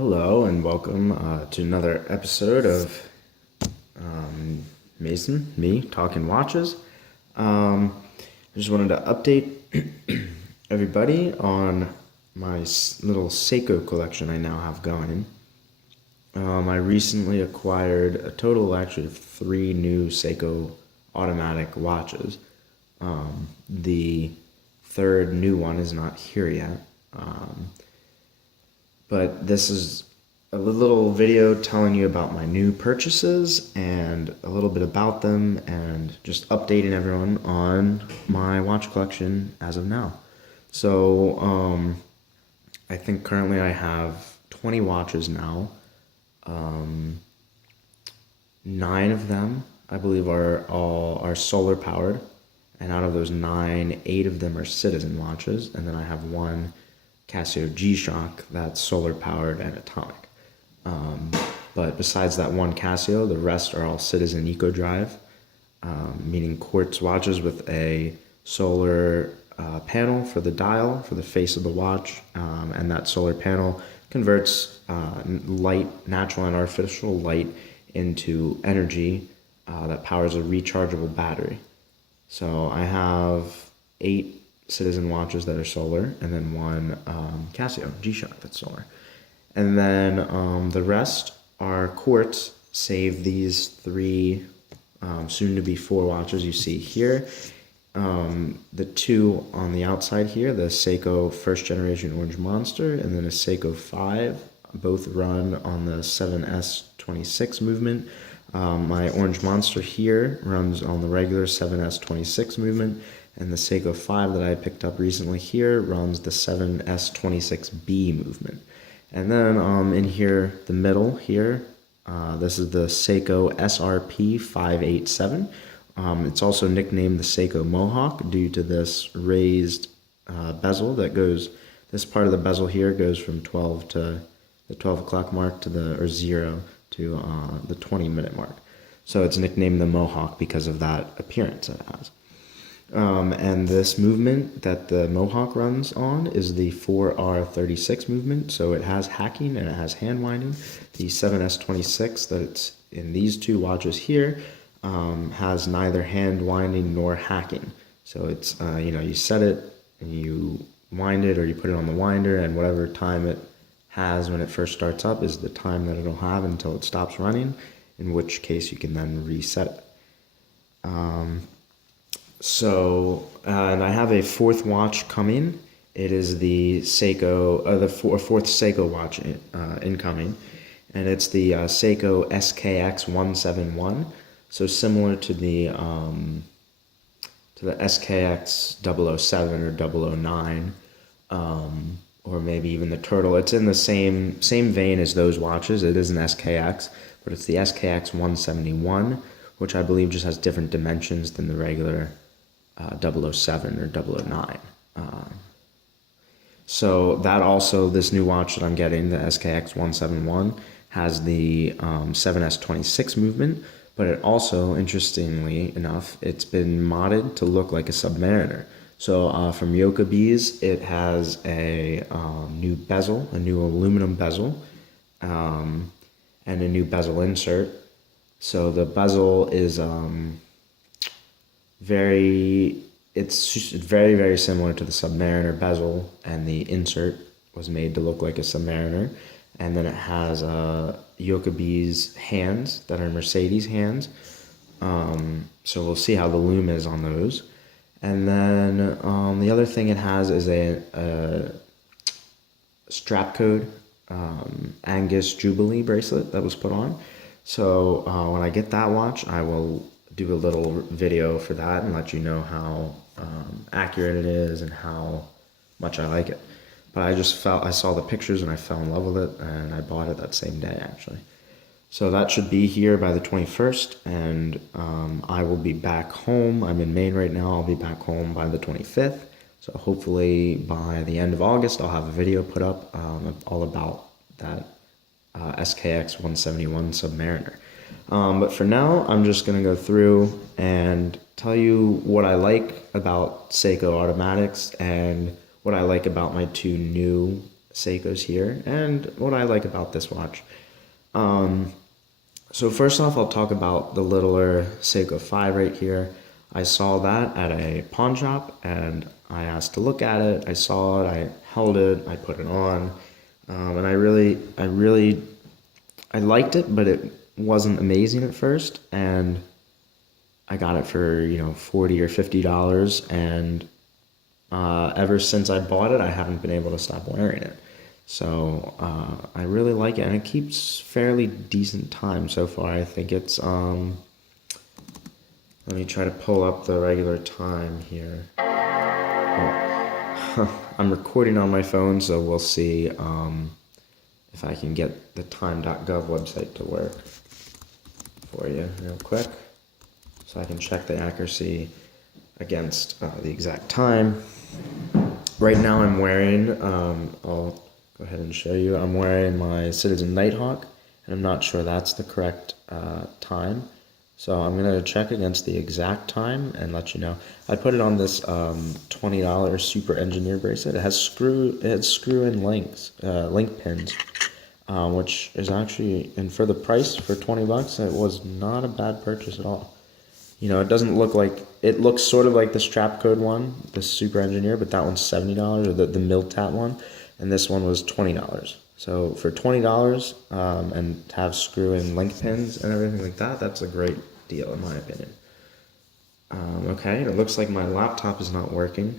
Hello and welcome to another episode of me talking watches. I just wanted to update everybody on my little Seiko collection I now have going. I recently acquired a total actually of 3 new Seiko automatic watches. The third new one is not here yet. But this is a little video telling you about my new purchases and a little bit about them and just updating everyone on my watch collection as of now. So I think currently I have 20 watches now. 9 of them I believe are solar powered, and out of those 9, 8 of them are Citizen watches, and then I have one Casio G-Shock that's solar powered and atomic. But besides that one Casio, the rest are all Citizen Eco Drive, meaning quartz watches with a solar panel for the dial, for the face of the watch, and that solar panel converts light, natural and artificial light, into energy that powers a rechargeable battery. So I have 8 Citizen watches that are solar, and then one Casio G-Shock that's solar. And then the rest are quartz, save these 3 soon-to-be 4 watches you see here. The 2 on the outside here, the Seiko first generation Orange Monster, and then a Seiko 5, both run on the 7S26 movement. My Orange Monster here runs on the regular 7S26 movement, and the Seiko 5 that I picked up recently here runs the 7S26B movement. And then in here, the middle here, this is the Seiko SRP587. It's also nicknamed the Seiko Mohawk due to this raised bezel that goes, this part of the bezel here goes from 12 to the 12 o'clock mark to 0 to the 20-minute mark. So it's nicknamed the Mohawk because of that appearance that it has. And this movement that the Mohawk runs on is the 4R36 movement, so it has hacking and it has hand winding. The 7S26 that's in these 2 watches here has neither hand winding nor hacking. So it's, you set it and you wind it, or you put it on the winder, and whatever time it has when it first starts up is the time that it'll have until it stops running, in which case you can then reset it. And I have a 4th watch coming. It is the Seiko, the 4th Seiko watch incoming, and it's the Seiko SKX171. So similar to the SKX007 or 009, or maybe even the Turtle. It's in the same vein as those watches. It is an SKX, but it's the SKX171, which I believe just has different dimensions than the regular 007 or 009. So that also, this new watch that I'm getting, the SKX171, has the 7S26 movement, but it also, interestingly enough, it's been modded to look like a Submariner. So from Yokobees, it has a new bezel, a new aluminum bezel, and a new bezel insert. So the bezel is very, very similar to the Submariner bezel, and the insert was made to look like a Submariner. And then it has Yokobees hands that are Mercedes hands. So we'll see how the Lume is on those. And then the other thing it has is a strap code Angus Jubilee bracelet that was put on. So when I get that watch, I will do a little video for that and let you know how accurate it is and how much I like it. But I saw the pictures and I fell in love with it, and I bought it that same day actually. So that should be here by the 21st, and I will be back home. I'm in Maine right now. I'll be back home by the 25th. So hopefully by the end of August, I'll have a video put up all about that SKX 171 Submariner. But for now, I'm just going to go through and tell you what I like about Seiko automatics and what I like about my 2 new Seikos here, and what I like about this watch. So first off, I'll talk about the littler Seiko 5 right here. I saw that at a pawn shop, and I asked to look at it. I saw it, I held it, I put it on, and I liked it, but it wasn't amazing at first, and I got it for, $40 or $50, and ever since I bought it, I haven't been able to stop wearing it. So I really like it, and it keeps fairly decent time so far. I think it's, let me try to pull up the regular time here. Oh. I'm recording on my phone, so we'll see if I can get the time.gov website to work for you real quick, so I can check the accuracy against the exact time. Right now I'm wearing, I'll go ahead and show you, I'm wearing my Citizen Nighthawk, and I'm not sure that's the correct time. So I'm going to check against the exact time and let you know. I put it on this $20 Super Engineer bracelet. It has screw-in links, link pins, which is actually, and for the price, for 20 bucks, it was not a bad purchase at all. It doesn't look like, it looks sort of like the strap code one, the Super Engineer, but that one's $70, or the Miltat one, and this one was $20. So for $20, and to have screw-in link pins and everything like that, that's a great deal in my opinion. Okay, it looks like my laptop is not working.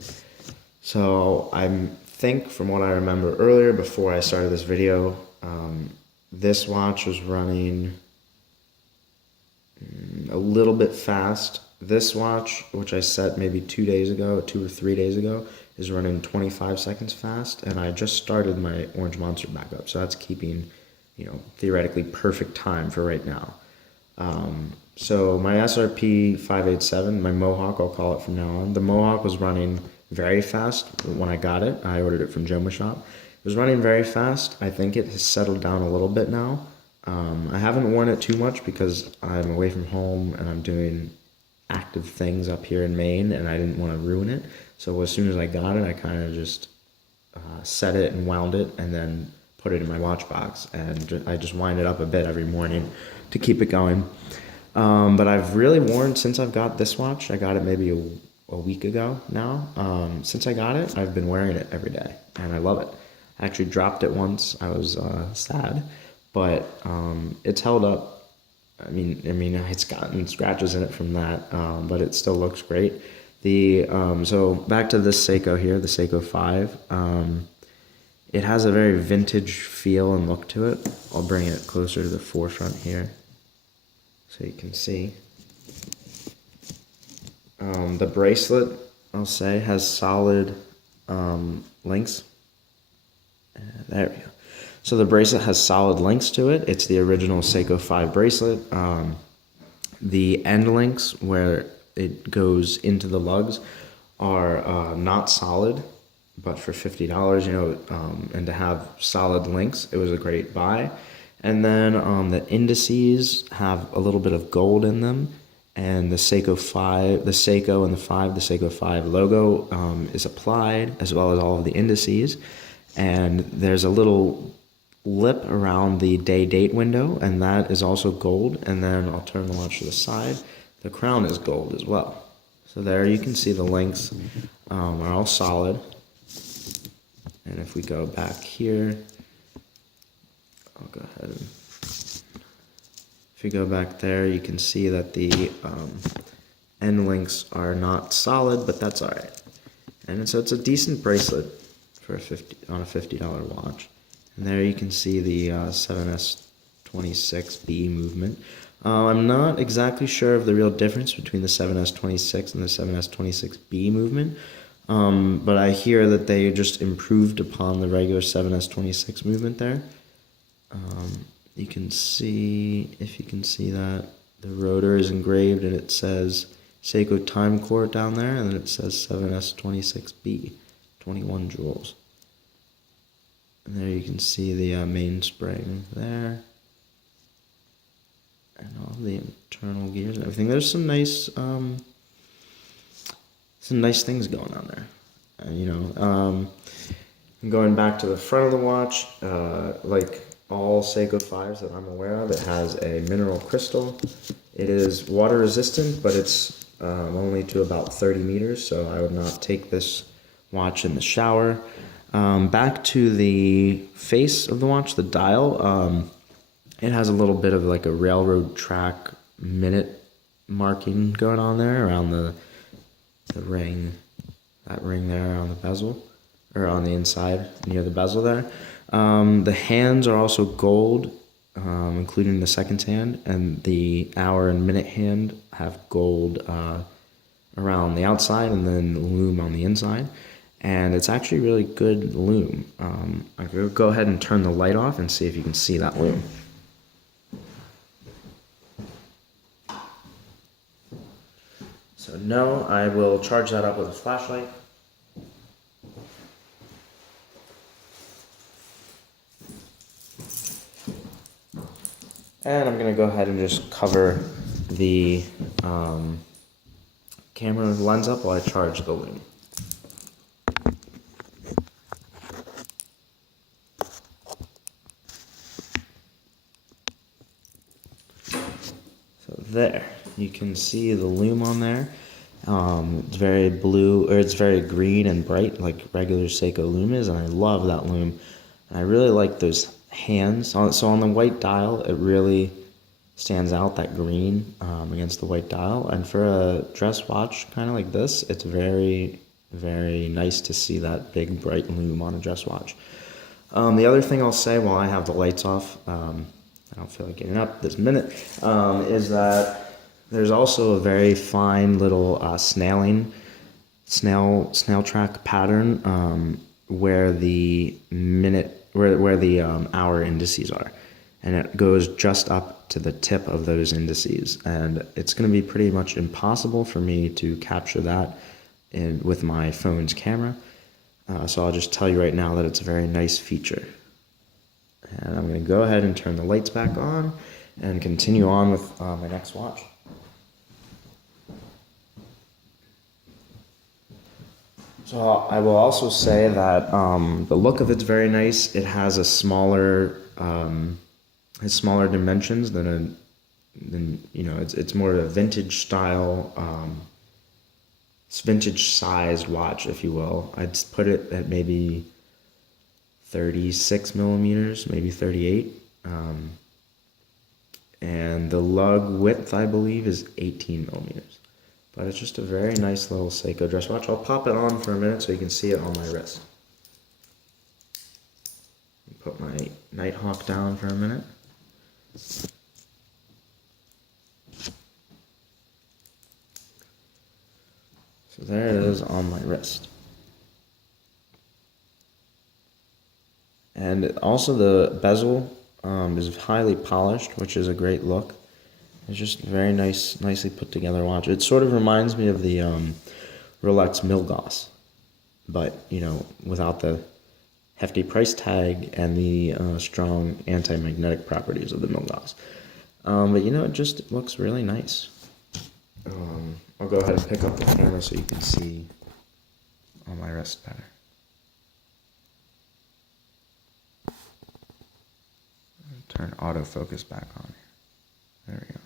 So I think from what I remember earlier, before I started this video, this watch was running a little bit fast. This watch, which I set maybe 2 or 3 days ago, is running 25 seconds fast, and I just started my Orange Monster back up, so that's keeping, theoretically perfect time for right now. So my SRP587, my Mohawk, I'll call it from now on, the Mohawk was running very fast when I got it. I ordered it from Joma Shop. It was running very fast. I think it has settled down a little bit now. I haven't worn it too much because I'm away from home and I'm doing active things up here in Maine, and I didn't want to ruin it. So as soon as I got it, I kind of just set it and wound it and then put it in my watch box, and I just wind it up a bit every morning to keep it going. But I've really worn, since I've got this watch, I got it maybe a week ago now. Since I got it, I've been wearing it every day, and I love it. I actually dropped it once. I was sad, but it's held up. I mean, it's gotten scratches in it from that, but it still looks great. So back to this Seiko here, the Seiko 5. It has a very vintage feel and look to it. I'll bring it closer to the forefront here so you can see. The bracelet, I'll say, has solid links. There we go. So the bracelet has solid links to it. It's the original Seiko 5 bracelet. The end links where it goes into the lugs are not solid, but for $50, and to have solid links, it was a great buy. And then the indices have a little bit of gold in them, and the Seiko 5, the Seiko and the 5, the Seiko 5 logo is applied, as well as all of the indices. And there's a little lip around the day-date window, and that is also gold. And then I'll turn the watch to the side. The crown is gold as well. So there you can see the links are all solid. And if we go back here, I'll go ahead and, if you go back there, you can see that the end links are not solid, but that's all right. And so it's a decent bracelet for on a $50 watch. And there you can see the 7S26B movement. I'm not exactly sure of the real difference between the 7S26 and the 7S26B movement, but I hear that they just improved upon the regular 7S26 movement there. You can see, if you can see that, the rotor is engraved and it says Seiko Time Core down there, and then it says 7S26B, 21 joules. And there you can see the mainspring there, and all the internal gears and everything. There's some nice things going on there. Going back to the front of the watch, like all Seiko 5s that I'm aware of, it has a mineral crystal. It is water resistant, but it's only to about 30 meters, so I would not take this watch in the shower. Back to the face of the watch, the dial, it has a little bit of like a railroad track minute marking going on there around the ring, that ring there on the bezel, or on the inside near the bezel there. The hands are also gold, including the seconds hand, and the hour and minute hand have gold around the outside and then lume on the inside. And it's actually really good lume. I will go ahead and turn the light off and see if you can see that lume. So no, I will charge that up with a flashlight. And I'm going to go ahead and just cover the camera lens up while I charge the lume. So there, you can see the lume on there. It's very blue, or it's very green and bright like regular Seiko lume is, and I love that lume. And I really like those hands. So on the white dial, it really stands out, that green against the white dial. And for a dress watch kind of like this, it's very, very nice to see that big bright lume on a dress watch. The other thing I'll say while I have the lights off, I don't feel like getting up this minute, is that there's also a very fine little snail track pattern where the minute, where the hour indices are, and it goes just up to the tip of those indices, and it's going to be pretty much impossible for me to capture that with my phone's camera. So I'll just tell you right now that it's a very nice feature. And I'm going to go ahead and turn the lights back on and continue on with my next watch. So I will also say that the look of it's very nice. It has a smaller, dimensions than you know, it's more of a vintage style, it's vintage sized watch, if you will. I'd put it at maybe 36 millimeters, maybe 38. And the lug width, I believe, is 18 millimeters. But it's just a very nice little Seiko dress watch. I'll pop it on for a minute so you can see it on my wrist. Put my Nighthawk down for a minute. So there it is on my wrist. And also the bezel is highly polished, which is a great look. It's just very nicely put together watch. It sort of reminds me of the Rolex Milgauss, but you know, without the hefty price tag and the strong anti-magnetic properties of the Milgauss. But you know, it looks really nice. I'll go ahead and pick up the camera so you can see on my wrist better. Turn autofocus back on. There we go.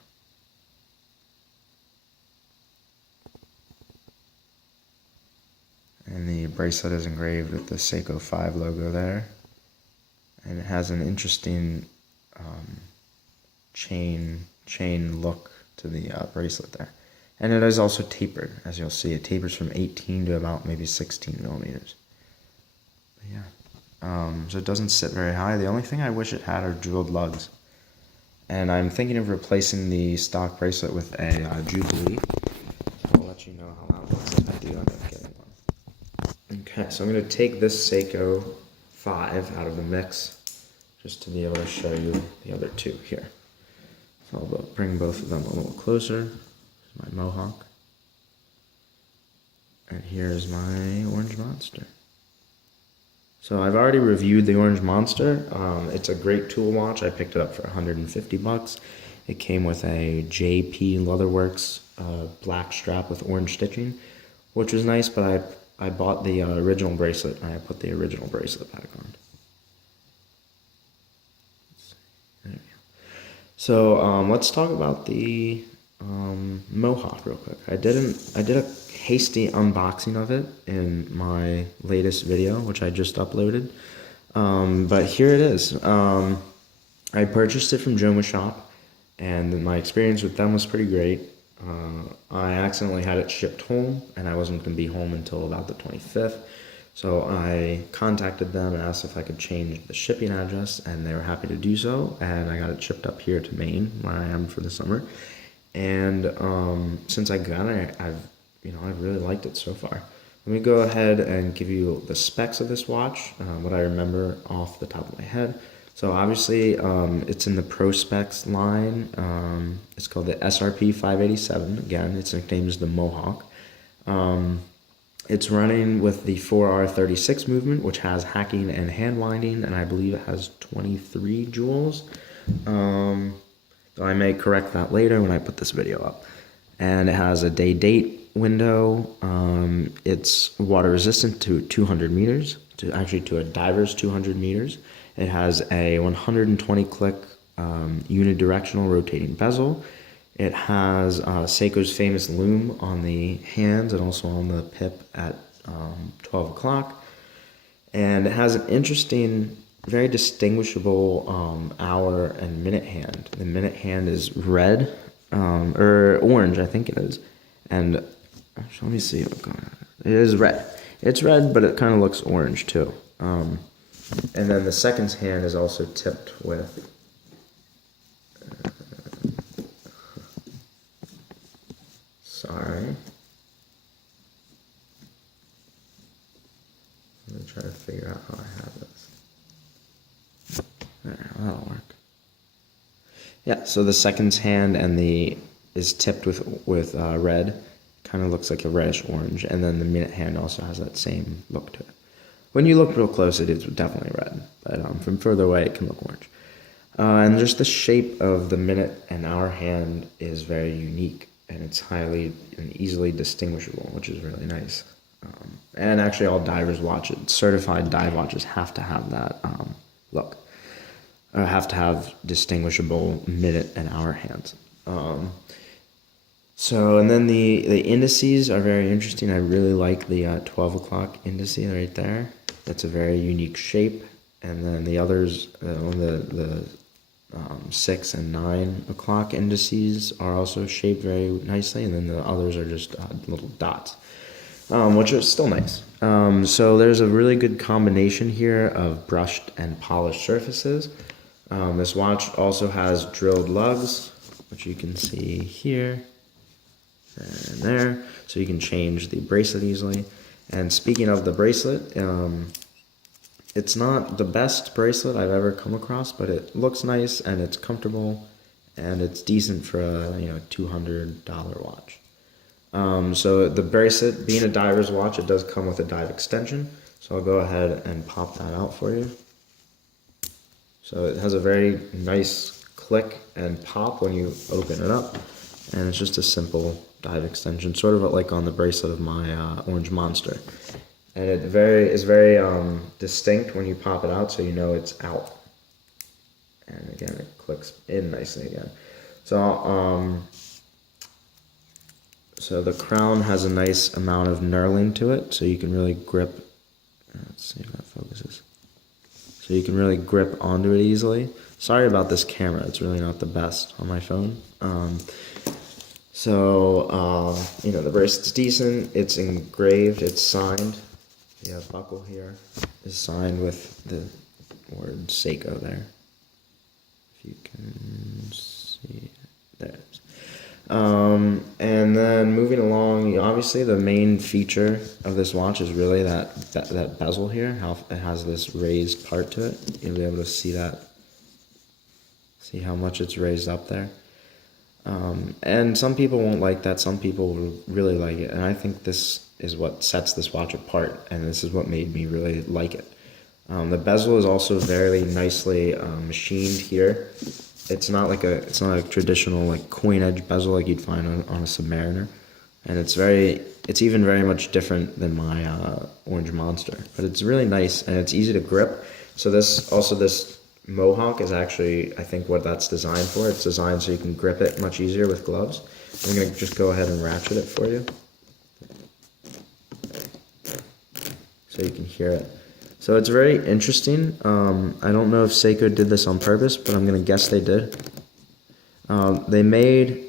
And the bracelet is engraved with the Seiko 5 logo there. And it has an interesting chain look to the bracelet there. And it is also tapered, as you'll see. It tapers from 18 to about maybe 16 millimeters. But yeah. So it doesn't sit very high. The only thing I wish it had are jeweled lugs. And I'm thinking of replacing the stock bracelet with a Jubilee. So I'll let you know how that looks if I do end up getting one. Okay, so I'm going to take this Seiko 5 out of the mix just to be able to show you the other two here. So I'll bring both of them a little closer. Here's my Mohawk. And here's my Orange Monster. So I've already reviewed the Orange Monster. It's a great tool watch. I picked it up for 150 bucks. It came with a JP Leatherworks black strap with orange stitching, which was nice, but I I bought the original bracelet, and I put the original bracelet back on. There we go. So let's talk about the Mohawk real quick. I did a hasty unboxing of it in my latest video, which I just uploaded. But here it is. I purchased it from Joma Shop, and my experience with them was pretty great. I accidentally had it shipped home, and I wasn't going to be home until about the 25th. So I contacted them and asked if I could change the shipping address, and they were happy to do so. And I got it shipped up here to Maine, where I am for the summer. And since I got it, I've really liked it so far. Let me go ahead and give you the specs of this watch, what I remember off the top of my head. So obviously, it's in the Pro Specs line. It's called the SRP587. Again, its nickname is the Mohawk. It's running with the 4R36 movement, which has hacking and hand winding, and I believe it has 23 joules. I may correct that later when I put this video up. And it has a day-date window. It's water resistant to 200 meters, to a diver's 200 meters. It has a 120 click unidirectional rotating bezel. It has Seiko's famous Lume on the hands and also on the pip at 12 o'clock. And it has an interesting, very distinguishable hour and minute hand. The minute hand is red, or orange, I think it is. And actually, let me see. It is red. It's red, but it kind of looks orange too. And then the seconds hand is also tipped with sorry. I'm gonna try to figure out how I have this. There, that'll work. Yeah, so the seconds hand and is tipped with red. Kind of looks like a reddish orange, and then the minute hand also has that same look to it. When you look real close, it is definitely red, but from further away, it can look orange. And just the shape of the minute and hour hand is very unique, and it's highly and easily distinguishable, which is really nice. And actually, all divers watches, certified dive watches, have to have that look. Have to have distinguishable minute and hour hands. So, and then the indices are very interesting. I really like the 12 o'clock indice right there. That's a very unique shape. And then the others, the 6 and 9 o'clock indices are also shaped very nicely. And then the others are just little dots, which are still nice. So there's a really good combination here of brushed and polished surfaces. This watch also has drilled lugs, which you can see here and there, so you can change the bracelet easily. And speaking of the bracelet, it's not the best bracelet I've ever come across, but it looks nice and it's comfortable and it's decent for a $200 watch. So the bracelet, being a diver's watch, it does come with a dive extension. So I'll go ahead and pop that out for you. So it has a very nice click and pop when you open it up, and it's just a simple dive extension, sort of like on the bracelet of my Orange Monster. And it is very distinct when you pop it out, so you know it's out. And again, it clicks in nicely again. So so the crown has a nice amount of knurling to it, so you can really grip. Let's see if that focuses. So you can really grip onto it easily. Sorry about this camera, it's really not the best on my phone. The bracelet's decent, it's engraved, it's signed. The buckle here is signed with the word Seiko there. If you can see, there it is. And then moving along, obviously the main feature of this watch is really that bezel here, how it has this raised part to it. You'll be able to see that, see how much it's raised up there. And some people won't like that, some people will really like it, and I think this is what sets this watch apart, and this is what made me really like it. The bezel is also very nicely machined here. It's not like a traditional like coin edge bezel like you'd find on a Submariner. and it's even very much different than my Orange Monster, but it's really nice and it's easy to grip. So this Mohawk is actually, I think, what that's designed for. It's designed so you can grip it much easier with gloves. I'm going to just go ahead and ratchet it for you so you can hear it. So it's very interesting. I don't know if Seiko did this on purpose, but I'm going to guess they did. They made,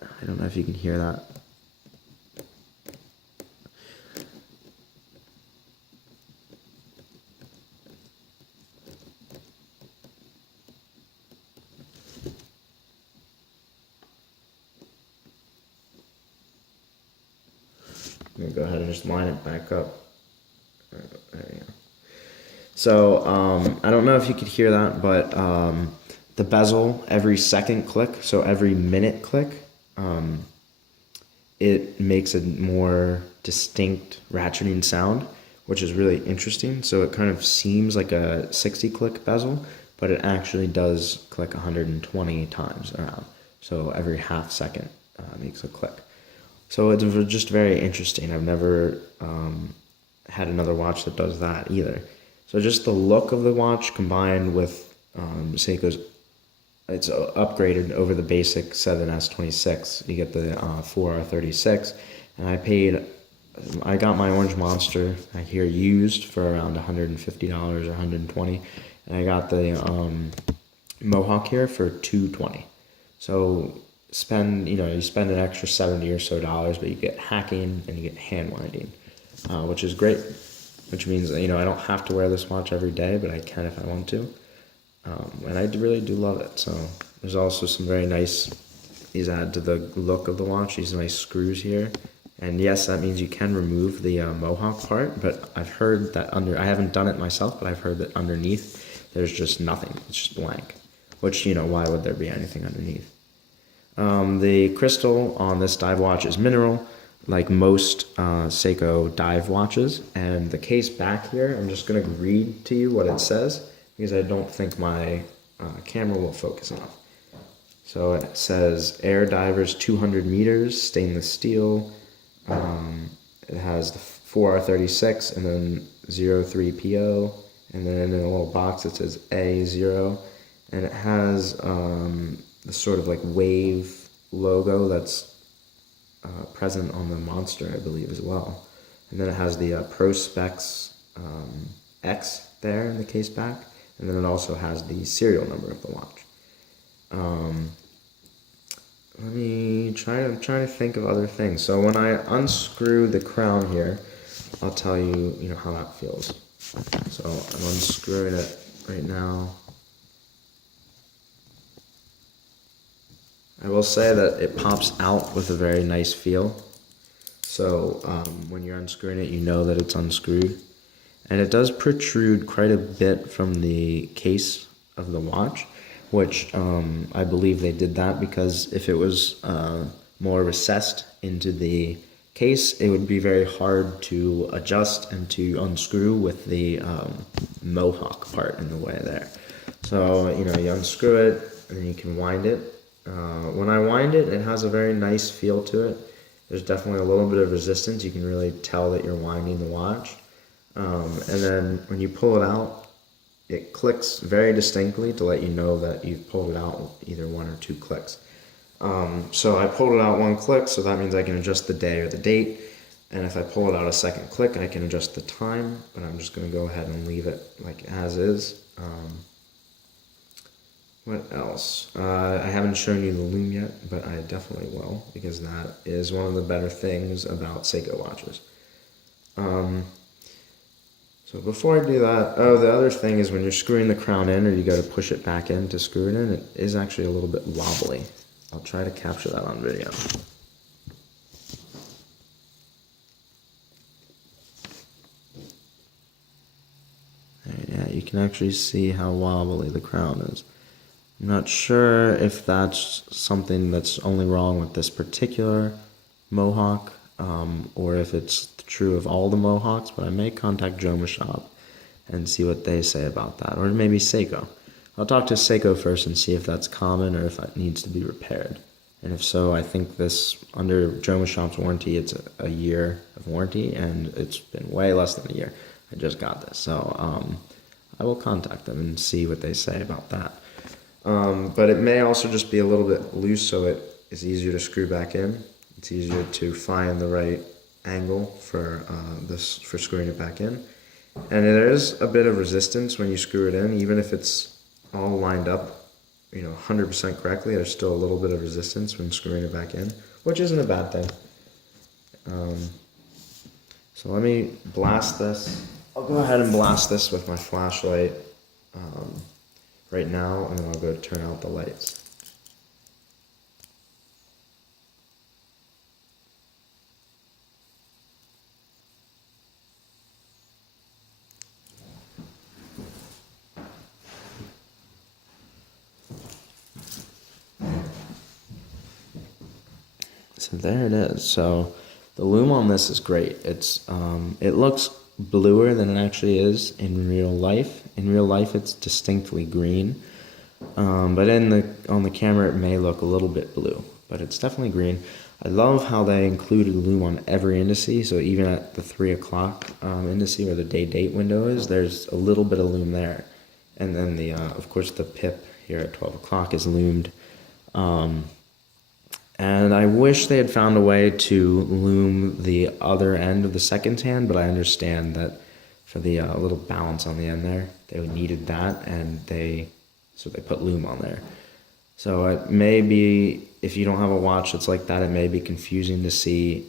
I don't know if you can hear that. I'm going to go ahead and just line it back up. There you go. So, I don't know if you could hear that, but the bezel, every second click, so every minute click, it makes a more distinct ratcheting sound, which is really interesting. So it kind of seems like a 60 click bezel, but it actually does click 120 times around. So every half second makes a click. So it's just very interesting. I've never had another watch that does that either. So just the look of the watch combined with Seiko's, it's upgraded over the basic 7S26. You get the 4R36, and I got my Orange Monster, I hear used for around $150 or $120, and I got the Mohawk here for $220. So you spend an extra $70 or so, but you get hacking and you get hand winding, which is great. Which means I don't have to wear this watch every day, but I can if I want to. And I really do love it. So there's also some very nice, these add to the look of the watch, these nice screws here. And yes, that means you can remove the Mohawk part, but I've heard that I haven't done it myself, but I've heard that underneath there's just nothing. It's just blank. Which, why would there be anything underneath? The crystal on this dive watch is mineral, like most Seiko dive watches. And the case back here, I'm just going to read to you what it says, because I don't think my camera will focus enough. So it says Air Divers 200 meters, stainless steel. It has the 4R36 and then 03PO. And then in a little box it says A0. And it has the sort of like wave logo that's present on the Monster, I believe, as well. And then it has the Prospex X there in the case back. And then it also has the serial number of the watch. Let me I'm trying to think of other things. So when I unscrew the crown here, I'll tell you, how that feels. So I'm unscrewing it right now. I will say that it pops out with a very nice feel. So when you're unscrewing it, you know that it's unscrewed. And it does protrude quite a bit from the case of the watch, which I believe they did that because if it was more recessed into the case, it would be very hard to adjust and to unscrew with the Mohawk part in the way there. So, you unscrew it and then you can wind it. When I wind it, it has a very nice feel to it. There's definitely a little bit of resistance. You can really tell that you're winding the watch. And then when you pull it out, it clicks very distinctly to let you know that you've pulled it out with either one or two clicks. So I pulled it out one click, so that means I can adjust the day or the date. And if I pull it out a second click, I can adjust the time, but I'm just going to go ahead and leave it like as is. What else? I haven't shown you the Lume yet, but I definitely will, because that is one of the better things about Seiko watches. So before I do that, the other thing is when you're screwing the crown in, or you go to push it back in to screw it in, it is actually a little bit wobbly. I'll try to capture that on video. Yeah, you can actually see how wobbly the crown is. I'm not sure if that's something that's only wrong with this particular Mohawk, or if it's true of all the Mohawks, but I may contact Joma Shop and see what they say about that, or maybe Seiko. I'll talk to Seiko first and see if that's common or if it needs to be repaired. And if so, I think this, under Joma Shop's warranty, it's a year of warranty, and it's been way less than a year. I just got this, so I will contact them and see what they say about that. But it may also just be a little bit loose, so it is easier to screw back in. It's easier to find the right angle for for screwing it back in. And there is a bit of resistance when you screw it in, even if it's all lined up, 100% correctly. There's still a little bit of resistance when screwing it back in, which isn't a bad thing. So let me blast this. I'll go ahead and blast this with my flashlight right now, and then I'll go turn out the lights. So there it is. So the lume on this is great. It looks bluer than it actually is in real life. In real life, it's distinctly green, but on the camera, it may look a little bit blue, but it's definitely green. I love how they included lume on every indice. So even at the 3 o'clock indice where the day-date window is, there's a little bit of lume there, and then of course the pip here at 12 o'clock is lumed. And I wish they had found a way to lume the other end of the second hand, but I understand that for the little balance on the end there, they needed that, and so they put lume on there. So it may be, if you don't have a watch that's like that, it may be confusing to see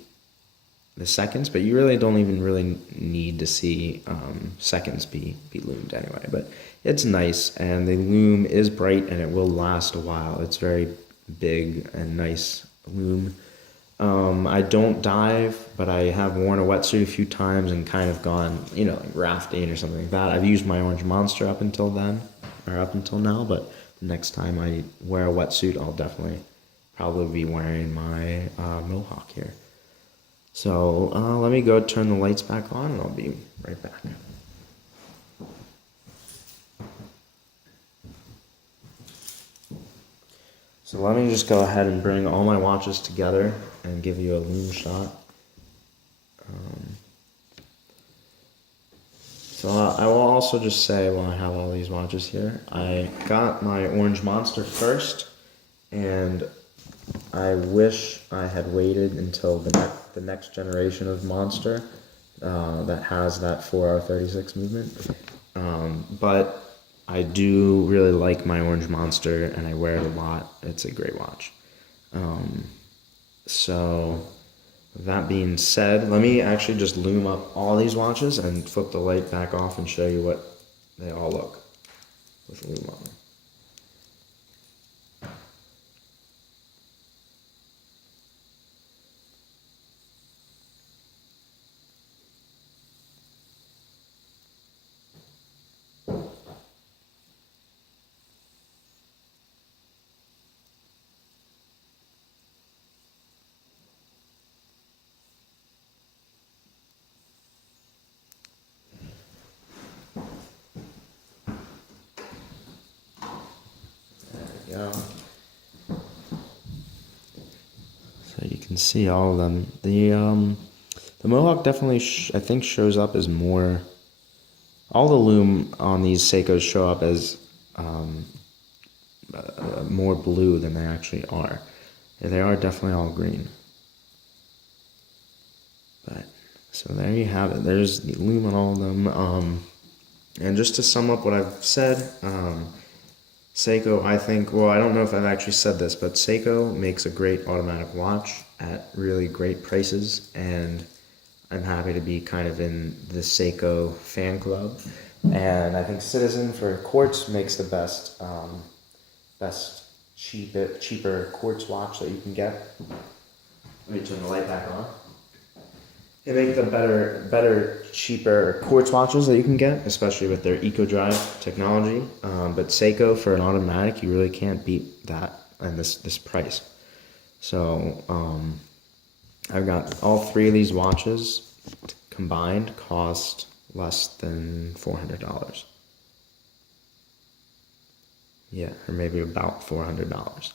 the seconds, but you really don't even really need to see seconds be loomed anyway. But it's nice, and the lume is bright, and it will last a while. It's very big and nice lume. I don't dive, but I have worn a wetsuit a few times and kind of gone, like rafting or something like that. I've used my Orange Monster up until now, but the next time I wear a wetsuit, I'll definitely probably be wearing my Mohawk here. So let me go turn the lights back on, and I'll be right back. So let me just go ahead and bring all my watches together and give you a lume shot. So I will also just say, while I have all these watches here, I got my Orange Monster first, and I wish I had waited until the next generation of Monster that has that 4R36 movement. But I do really like my Orange Monster, and I wear it a lot. It's a great watch. So that being said, let me actually just lume up all these watches and flip the light back off and show you what they all look with lume on them. So you can see all of them. The Mohawk definitely, I think, shows up as more. All the lume on these Seikos show up as more blue than they actually are. Yeah, they are definitely all green. But so there you have it. There's the lume on all of them. And just to sum up what I've said, Seiko, I think, well, I don't know if I've actually said this, but Seiko makes a great automatic watch at really great prices, and I'm happy to be kind of in the Seiko fan club. And I think Citizen for quartz makes the best, cheaper quartz watch that you can get. Let me turn the light back on. They make the better, cheaper quartz watches that you can get, especially with their EcoDrive technology. But Seiko, for an automatic, you really can't beat that and this price. So I've got all three of these watches combined cost less than $400. Yeah, or maybe about $400.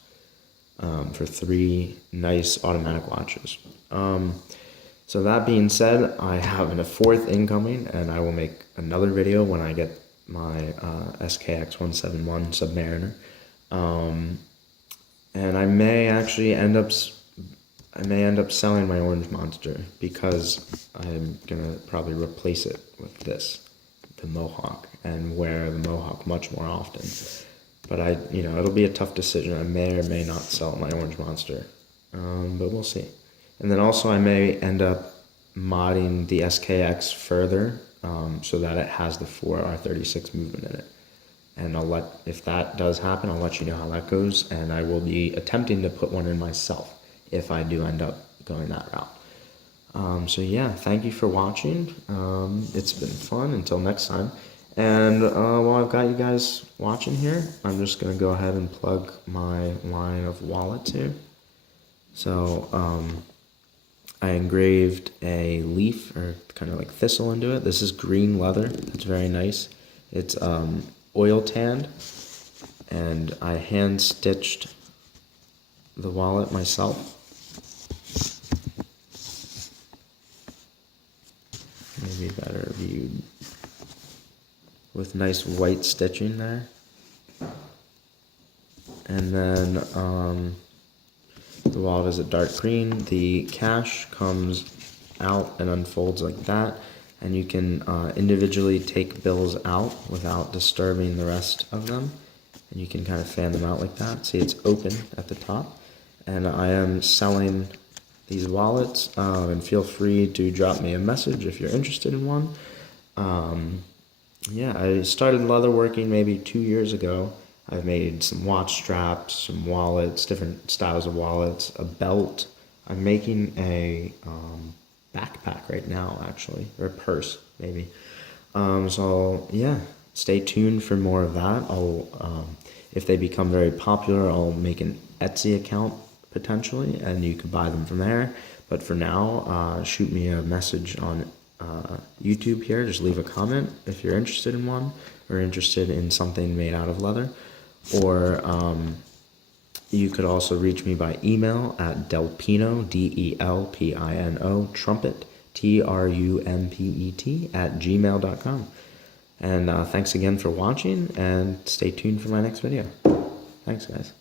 for 3 nice automatic watches. So that being said, I have a 4th incoming, and I will make another video when I get my SKX171 Submariner. And I may actually end up selling my Orange Monster, because I'm gonna probably replace it with this, the Mohawk, and wear the Mohawk much more often. But it'll be a tough decision. I may or may not sell my Orange Monster, but we'll see. And then also I may end up modding the SKX further, so that it has the 4R36 movement in it. And if that does happen, I'll let you know how that goes, and I will be attempting to put one in myself if I do end up going that route. So yeah, thank you for watching. It's been fun. Until next time. And while I've got you guys watching here, I'm just going to go ahead and plug my line of wallets here. So I engraved a leaf, or kind of like thistle, into it. This is green leather. It's very nice. It's oil tanned, and I hand stitched the wallet myself. Maybe better viewed, with nice white stitching there. And then the wallet is a dark green. The cash comes out and unfolds like that, and you can individually take bills out without disturbing the rest of them, and you can kind of fan them out like that. See, it's open at the top, and I am selling these wallets, and feel free to drop me a message if you're interested in one. Yeah, I started leatherworking maybe 2 years ago. I've made some watch straps, some wallets, different styles of wallets, a belt. I'm making a backpack right now, actually, or a purse, maybe. So yeah, stay tuned for more of that. If they become very popular, I'll make an Etsy account potentially, and you could buy them from there. But for now, shoot me a message on YouTube here. Just leave a comment if you're interested in one, or interested in something made out of leather. Or you could also reach me by email at delpino, DELPINO, trumpet, TRUMPET, @gmail.com. And thanks again for watching, and stay tuned for my next video. Thanks, guys.